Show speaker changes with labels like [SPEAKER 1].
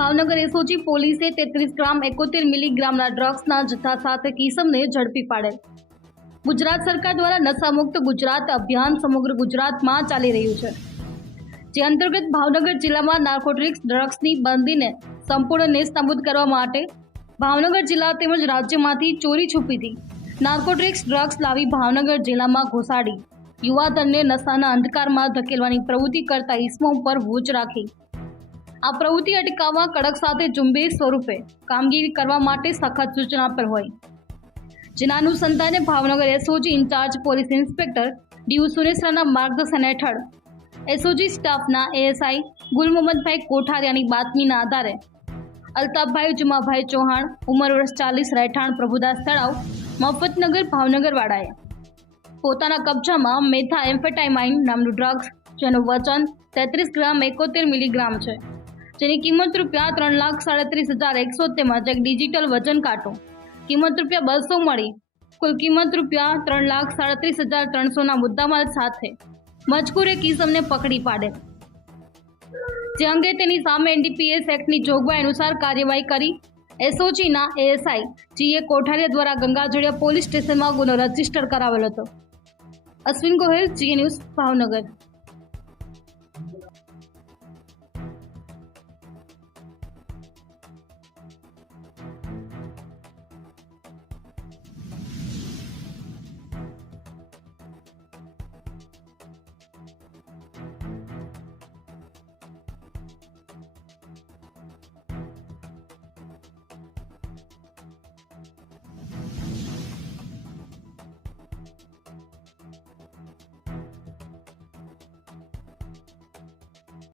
[SPEAKER 1] Bhavnagar SOG પોલીસે તેત્રીસ ગ્રામ એકોતેર મિલીગ્રામના ડ્રગ્સના જથ્થા સાથે કિસમને ઝડપી પાડેલ. ગુજરાત સરકાર દ્વારા નશામુક્ત ગુજરાત અભિયાન સમગ્ર ગુજરાતમાં ચાલી રહ્યું છે. જે અંતર્ગત ભાવનગર જિલ્લામાં નાર્કોટિક્સ ડ્રગ્સની બંદીને સંપૂર્ણ નેસ્તનાબૂદ કરવા માટે ભાવનગર જિલ્લા તેમજ રાજ્યમાંથી ચોરી છુપીથી નાર્કોટિક્સ ડ્રગ્સ લાવી ભાવનગર જિલ્લામાં ઘોસાડી. યુવાધનને નશાના અંધકારમાં ધકેલવાની પ્રવૃત્તિ કરતા ઇસમો પર વોચ રાખી. આ પ્રવૃત્તિ અટકાવવા કડક સાથે ઝુંબેશ સ્વરૂપે કામગીરી કરવા માટે સખત સૂચના પર હોય. જેના અનુસંધાને Bhavnagar SOG incharge police inspector D U સુરેશ્વરના માર્ગદર્શન હેઠળ એસઓજી સ્ટાફના એએસઆઈ ગુલ મોહમ્મદભાઈ કોઠારિયાની બાતમીના આધારે અલ્તાફભાઈ જુમાભાઈ ચૌહાણ, ઉંમર વર્ષ ચાલીસ, રહેઠાણ પ્રભુદાસ તળાવ, મફતનગર ભાવનગરવાળાએ પોતાના કબજામાં મેથા એમ્ફેટાઇમાઇન નામનું ડ્રગ્સ, જેનું વજન તેત્રીસ ગ્રામ એકોતેર મિલીગ્રામ છે. જેની કિંમત રૂપિયા ત્રણ લાખ સાડત્રીસ હજાર એકસો તેમજ એક ડિજિટલ વજન કાંટો. કિંમત રૂપિયા બસો મળી. કુલ કિંમત રૂપિયા ત્રણ લાખ સાડત્રીસ હજાર ત્રણસોના મુદ્દામાલ સાથે મજકૂરે કિસમને પકડી પાડે. જે અંગે તેની સામે એનડીપીએસ એક્ટની જોગવાઈ અનુસાર કાર્યવાહી કરી. એસઓજીના એએસઆઈ જીએ કોઠારીયા દ્વારા ગંગાજળિયા પોલીસ સ્ટેશનમાં ગુનો રજિસ્ટર કરાવેલ હતો. Ashwin Gohil, Zee news, Bhavnagar.